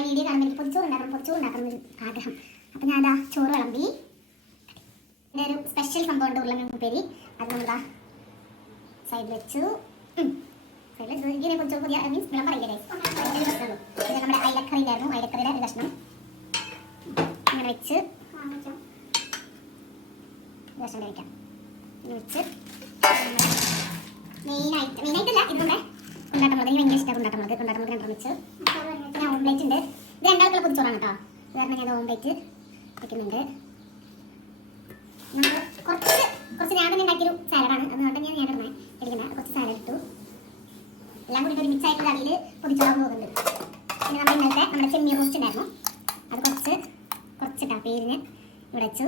നാളെ വീഡിയോ കാണുമ്പോൾ എനിക്ക് പൊതിച്ചോറ് ഉണ്ടാക്കണം ഒരു ആഗ്രഹം. അപ്പം ഞാൻ അതാ ചോറ് വിളമ്പി. എൻ്റെ ഒരു സ്പെഷ്യൽ സംഭവം ഉണ്ട്, ഉരുളക്കിഴങ്ങ് ഉപ്പേരി. അത് നമ്മളാ സൈഡിൽ വെച്ചു. ഇങ്ങനെ പൊതിച്ചോറ് പുതിയ മീൻസ് വിളം പറയില്ലേ. പിന്നെ നമ്മുടെ അയലക്കറി ഉണ്ടായിരുന്നു, അയലക്കറിയുടെ ഒരു കഷ്ണം ഇങ്ങനെ വെച്ച് കഷ്ണം കഴിക്കാം. ഇങ്ങനെ വെച്ച് മെയിനായിട്ടല്ല ഇത് നമ്മുടെ കൊണ്ടാട്ടമുളക്. എനിക്ക് ഭയങ്കര ഇഷ്ടമാണ് കൊണ്ടാട്ടമുളക് രണ്ടെണ്ണം വെച്ച്. പിന്നെ ഓംപ്ലേറ്റ് ഉണ്ട്. ഇത് രണ്ടാൾക്കുള്ള പൊതിച്ചോറാണ് കേട്ടോ. കാരണം ഞാൻ ഓംപ്ലേറ്റ് വെക്കുന്നുണ്ട്. നമ്മൾ കുറച്ച് ഞാൻ തന്നെ ഉണ്ടാക്കിയൊരു സാലഡാണ്, അതുകൊണ്ട് ഞാൻ എടുക്കുന്നത്. കുറച്ച് സാലഡ് ഇട്ടു. എല്ലാം കൂടി ഒരു മിക്സായിട്ട് കറിയിൽ പൊതിച്ചോറാൻ പോകുന്നുണ്ട്. പിന്നെ നമ്മൾ ഇന്നലത്തെ നമ്മുടെ ചെമ്മീൻ റോസ്റ്റ് ഉണ്ടായിരുന്നു, അത് കുറച്ചിട്ടാ പേരിന് ഇവിടെ വെച്ചു.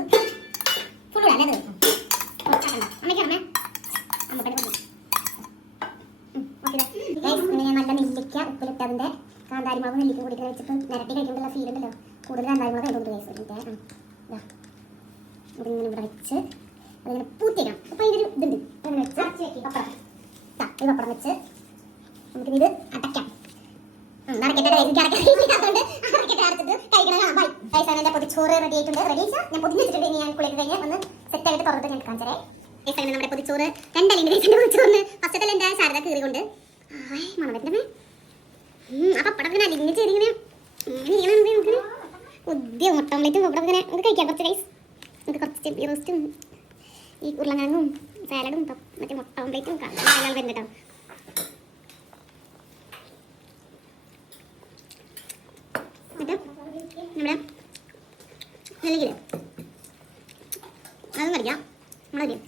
ഫുൾ അല്ലേ അത് കുറച്ചാക്കണ്ട അമ്മയ്ക്കണേ അമ്മക്കടി പിന്നെ ഞാൻ നല്ല നെല്ലിക്ക ഉപ്പിലിട്ടതിൻ്റെ കാന്താരിമുളക് നെല്ലിക്ക കൂടി വെച്ചിട്ട് നിരട്ടി കഴിക്കുമ്പോഴുള്ള ഫീൽ ഉണ്ടല്ലോ. കൂടുതൽ കാന്താരിമുളക് ആയതുകൊണ്ട് ഇതിങ്ങനെ ഇവിടെ വെച്ച് അതിങ്ങനെ പൂത്തിക്കണം. അപ്പം ഇതിന് ഇതുണ്ട് അങ്ങനെ വെച്ച് പപ്പടം ഈ പപ്പടം വെച്ച് നമുക്കിത് അടയ്ക്കാം. പൊതിച്ചോറ് റെഡി ആയിട്ടുണ്ട്. റെഡി ഞാൻ പൊതിഞ്ഞ് വെച്ചിട്ടുണ്ട്. ഞാൻ കുളിയൊക്കെ കഴിഞ്ഞ് ഒന്ന് സെറ്റ് ആയിട്ട് തുറന്നിട്ട് ഞാൻ കാണിച്ചേ. നമ്മുടെ പൊതിച്ചോറ് രണ്ടല്ലെങ്കിൽ പൊതിച്ചോറിന് ഫസ്റ്റത്തെ എൻ്റെ ശാരദ കീറിക്കൊണ്ട് മണവറ്റമേ ആ പപ്പടം ഇങ്ങനെ അലിഞ്ഞ് ചെയ്തിങ്ങനെ നമുക്ക് പുതിയ മുട്ട ഓംലേറ്റും പപ്പടം ഇങ്ങനെ നമുക്ക് കഴിക്കാം. കുറച്ച് റൈസ് നമുക്ക് കുറച്ച് ചെമ്മീൻ റോസ്റ്റും ഈ ഉരുളക്കിഴങ്ങും സാലഡും മറ്റേ മുട്ട ഓംലേറ്റും കാണാൻ വരുന്നുണ്ട് കേട്ടോ. നമ്മുടെ നെല്ലിക്കില്ലേ അതും കഴിക്കാം. മുളകില്ലേ